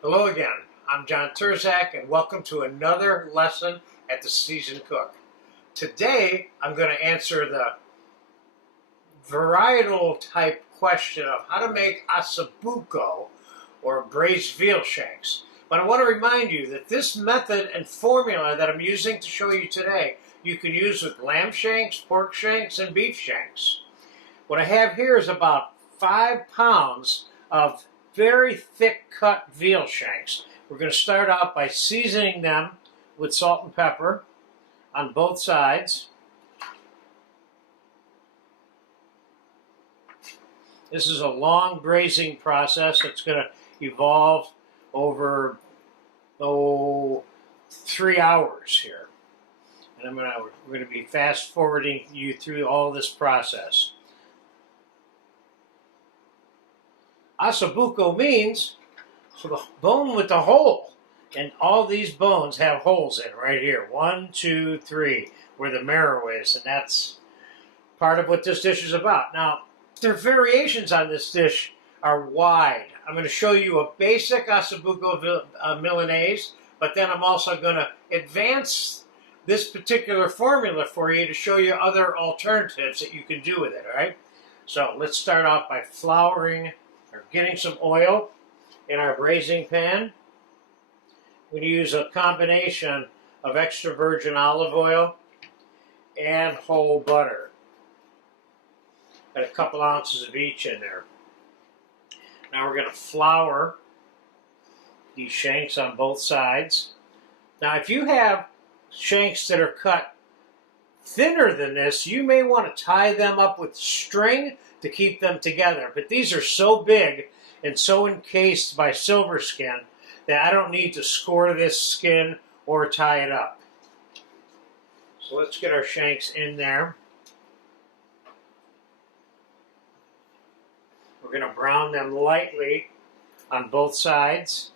Hello again, I'm John Turzak and welcome to another lesson at the Seasoned Cook. Today I'm going to answer the varietal type question of how to make Osso Buco or braised veal shanks. But I want to remind you that this method and formula that I'm using to show you today you can use with lamb shanks, pork shanks, and beef shanks. What I have here is about 5 pounds of very thick cut veal shanks. We're going to start out by seasoning them with salt and pepper on both sides. This is a long braising process that's going to evolve over 3 hours here. And we're going to be fast forwarding you through all this process. Osso Buco means the bone with the hole. And all these bones have holes in right here. 1, 2, 3, where the marrow is. And that's part of what this dish is about. Now, their variations on this dish are wide. I'm going to show you a basic Osso Buco Milanese, but then I'm also going to advance this particular formula for you to show you other alternatives that you can do with it, all right? So let's start off by flouring or getting some oil in our braising pan. We're going to use a combination of extra virgin olive oil and whole butter. Got a couple ounces of each in there. Now we're going to flour these shanks on both sides. Now if you have shanks that are cut thinner than this, you may want to tie them up with string to keep them together. But these are so big and so encased by silver skin that I don't need to score this skin or tie it up. So let's get our shanks in there. We're going to brown them lightly on both sides.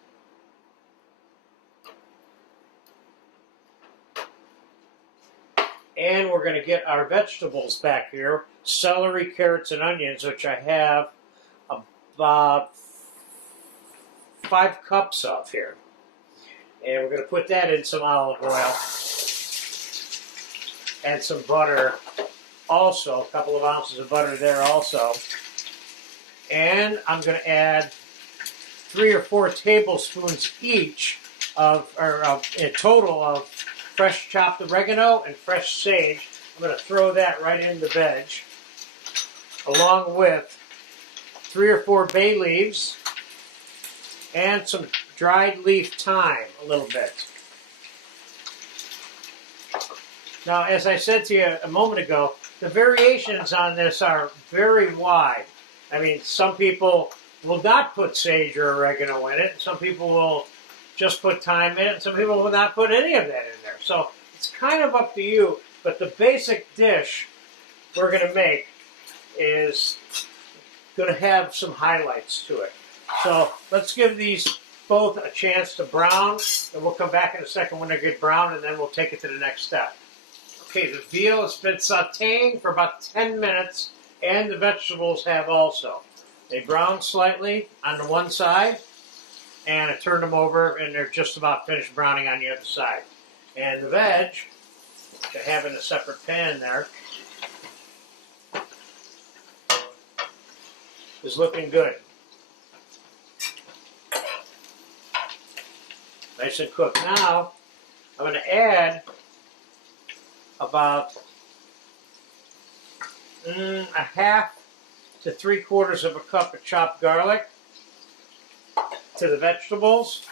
And we're going to get our vegetables back here, celery, carrots, and onions, which I have about 5 cups of here. And we're going to put that in some olive oil and some butter also, a couple of ounces of butter there also. And I'm going to add 3 or 4 tablespoons each of a total of fresh chopped oregano and fresh sage. I'm going to throw that right in the veg, along with 3 or 4 bay leaves and some dried leaf thyme, a little bit. Now, as I said to you a moment ago, the variations on this are very wide. I mean, some people will not put sage or oregano in it. Some people will just put thyme in it. And some people will not put any of that in there. So it's kind of up to you. But the basic dish we're going to make is going to have some highlights to it. So let's give these both a chance to brown. And we'll come back in a second when they get brown, and then we'll take it to the next step. Okay, the veal has been sauteing for about 10 minutes. And the vegetables have also. They brown slightly on the one side, and I turned them over, and they're just about finished browning on the other side. And the veg, which I have in a separate pan there, is looking good. Nice and cooked. Now, I'm going to add about a half to 3/4 of a cup of chopped garlic to the vegetables.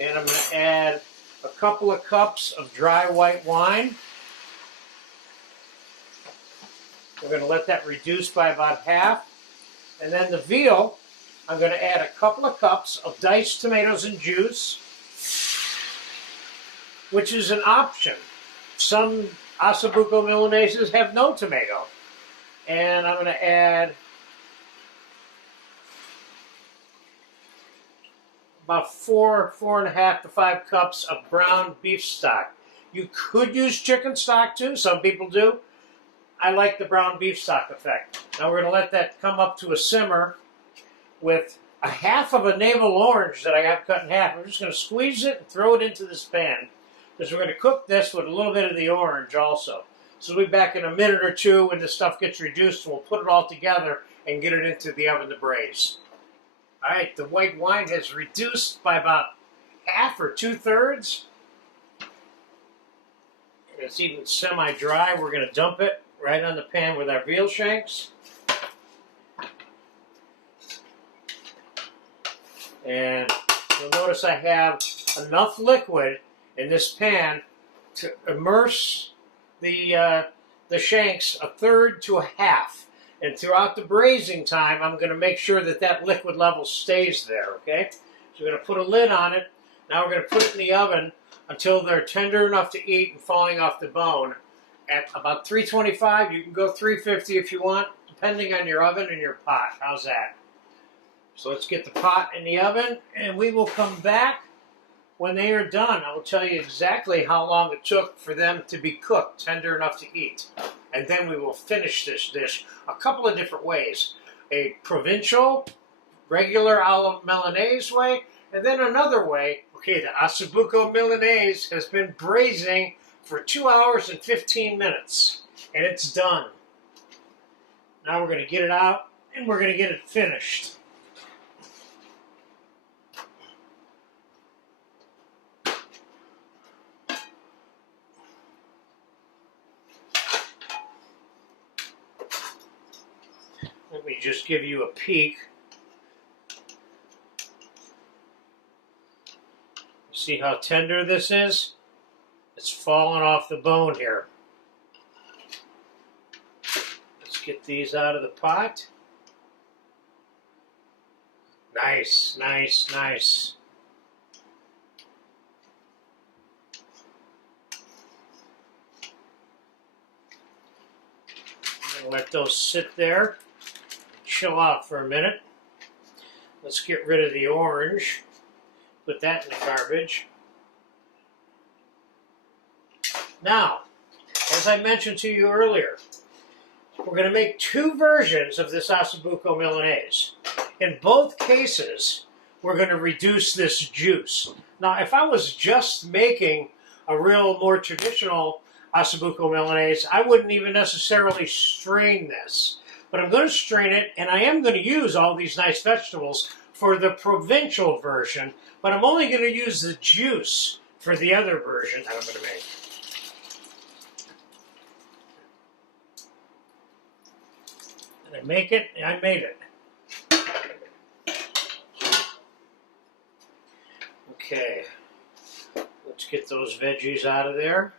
And I'm going to add a couple of cups of dry white wine. We're going to let that reduce by about half. And then the veal, I'm going to add a couple of cups of diced tomatoes and juice, which is an option. Some Osso Buco Milaneses have no tomato. And I'm going to add about 4.5 to 5 cups of brown beef stock. You could use chicken stock too, some people do. I like the brown beef stock effect. Now we're going to let that come up to a simmer, with a half of a navel orange that I have cut in half. I'm just going to squeeze it and throw it into this pan, because we're going to cook this with a little bit of the orange also. So we'll be back in a minute or two when this stuff gets reduced, and we'll put it all together and get it into the oven to braise. All right, the white wine has reduced by about half or 2/3. It's even semi-dry. We're going to dump it right on the pan with our veal shanks. And you'll notice I have enough liquid in this pan to immerse the shanks 1/3 to 1/2. And throughout the braising time, I'm going to make sure that that liquid level stays there, okay? So we're going to put a lid on it. Now we're going to put it in the oven until they're tender enough to eat and falling off the bone at about 325. You can go 350 if you want, depending on your oven and your pot. How's that? So let's get the pot in the oven, and we will come back when they are done. I will tell you exactly how long it took for them to be cooked, tender enough to eat. And then we will finish this dish a couple of different ways. A provincial, regular a la Milanese way, and then another way. Okay, the Osso Buco Milanese has been braising for 2 hours and 15 minutes, and it's done. Now we're going to get it out, and we're going to get it finished. Let me just give you a peek. See how tender this is? It's falling off the bone here. Let's get these out of the pot. Nice, nice, nice. I'm going to let those sit there. Chill out for a minute. Let's get rid of the orange. Put that in the garbage. Now, as I mentioned to you earlier, we're going to make 2 versions of this Osso Buco Milanese. In both cases, we're going to reduce this juice. Now, if I was just making a real more traditional Osso Buco Milanese, I wouldn't even necessarily strain this. But I'm going to strain it, and I am going to use all these nice vegetables for the provincial version, but I'm only going to use the juice for the other version that I'm going to make. Did I make it? I made it. Okay, let's get those veggies out of there.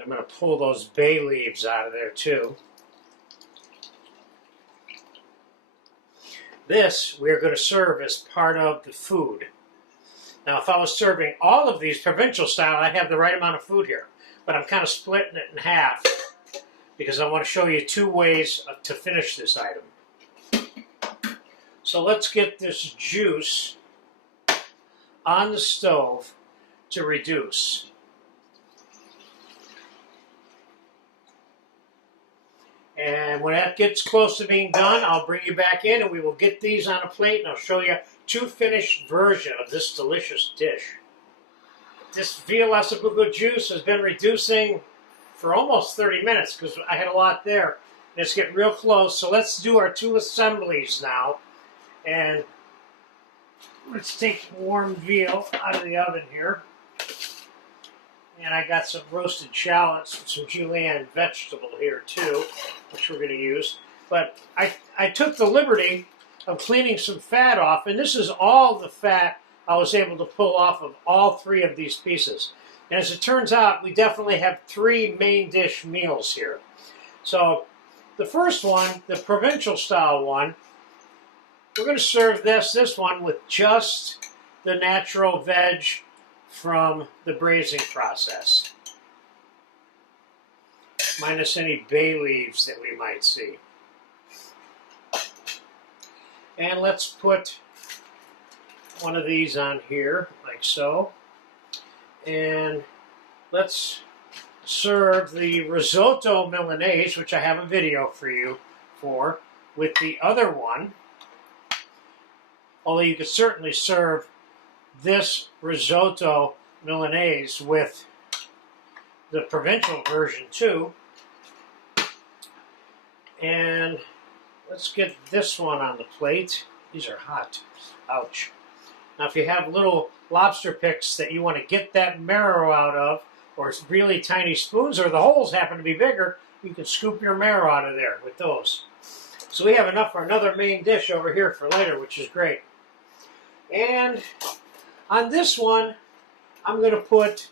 I'm going to pull those bay leaves out of there too. This we're going to serve as part of the food. Now, if I was serving all of these provincial style, I'd have the right amount of food here. But I'm kind of splitting it in half because I want to show you 2 ways to finish this item. So let's get this juice on the stove to reduce. And when that gets close to being done, I'll bring you back in and we will get these on a plate and I'll show you 2 finished versions of this delicious dish. This veal Osso Buco juice has been reducing for almost 30 minutes because I had a lot there. And it's getting real close, so let's do our 2 assemblies now. And let's take warm veal out of the oven here. And I got some roasted shallots and some julienne vegetable here too, which we're going to use. But I took the liberty of cleaning some fat off, and this is all the fat I was able to pull off of all 3 of these pieces. And as it turns out, we definitely have 3 main dish meals here. So the first one, the provincial style one, we're going to serve this one with just the natural veg from the braising process, minus any bay leaves that we might see. And let's put one of these on here, like so. And let's serve the risotto Milanese, which I have a video for you for, with the other one. Although you could certainly serve this risotto Milanese with the provincial version too. And let's get this one on the plate. These are hot. Ouch. Now if you have little lobster picks that you want to get that marrow out of, or really tiny spoons, or the holes happen to be bigger, you can scoop your marrow out of there with those. So we have enough for another main dish over here for later, which is great. And on this one, I'm going to put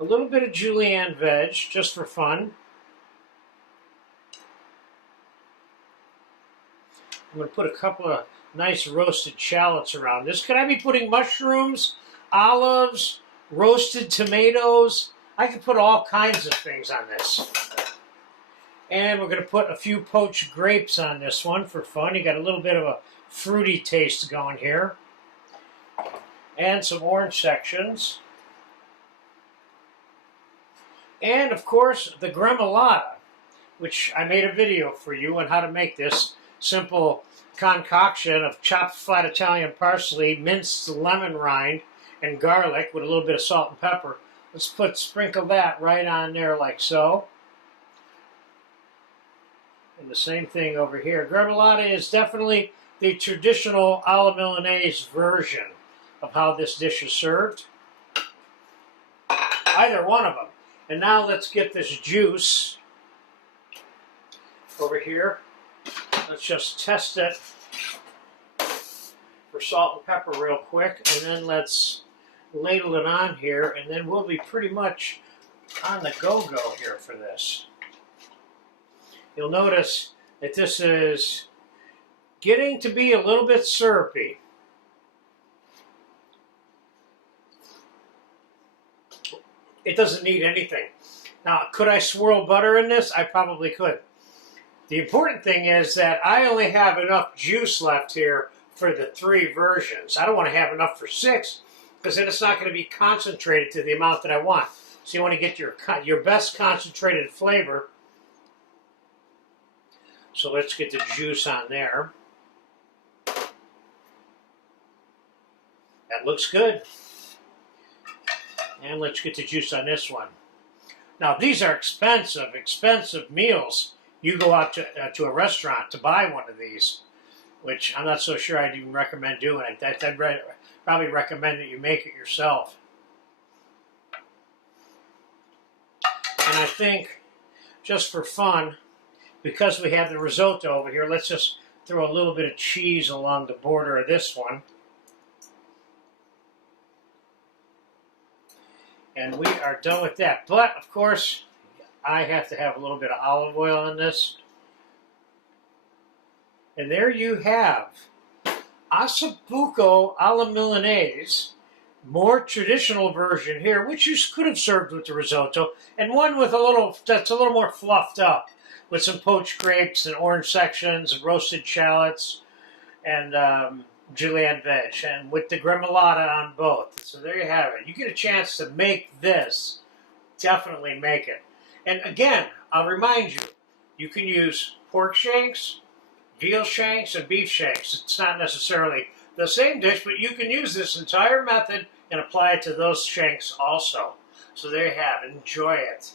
a little bit of julienne veg, just for fun. I'm going to put a couple of nice roasted shallots around this. Could I be putting mushrooms, olives, roasted tomatoes? I could put all kinds of things on this. And we're going to put a few poached grapes on this one for fun. You got a little bit of a fruity taste going here. And some orange sections. And of course the gremolata, which I made a video for you on how to make this simple concoction of chopped flat Italian parsley, minced lemon rind, and garlic with a little bit of salt and pepper. Let's sprinkle that right on there like so. And the same thing over here. Gremolata is definitely the traditional alla Milanese version of how this dish is served. Either one of them. And now let's get this juice over here. Let's just test it for salt and pepper real quick, and then let's ladle it on here, and then we'll be pretty much on the go-go here for this. You'll notice that this is getting to be a little bit syrupy. It doesn't need anything. Now, could I swirl butter in this? I probably could. The important thing is that I only have enough juice left here for the 3 versions. I don't want to have enough for 6, because then it's not going to be concentrated to the amount that I want. So you want to get your best concentrated flavor. So let's get the juice on there. That looks good. And let's get the juice on this one. Now these are expensive meals. You go out to a restaurant to buy one of these, which I'm not so sure I'd even recommend doing it. I'd probably recommend that you make it yourself. And I think, just for fun, because we have the risotto over here, let's just throw a little bit of cheese along the border of this one. And we are done with that. But, of course, I have to have a little bit of olive oil in this. And there you have Osso Buco alla Milanese, more traditional version here, which you could have served with the risotto, and one with that's a little more fluffed up, with some poached grapes and orange sections, and roasted shallots, and julienne veg, and with the gremolata on both. So there you have it. You get a chance to make this, definitely make it. And again, I'll remind you, you can use pork shanks, veal shanks, and beef shanks. It's not necessarily the same dish, but you can use this entire method and apply it to those shanks also. So there you have it. Enjoy it.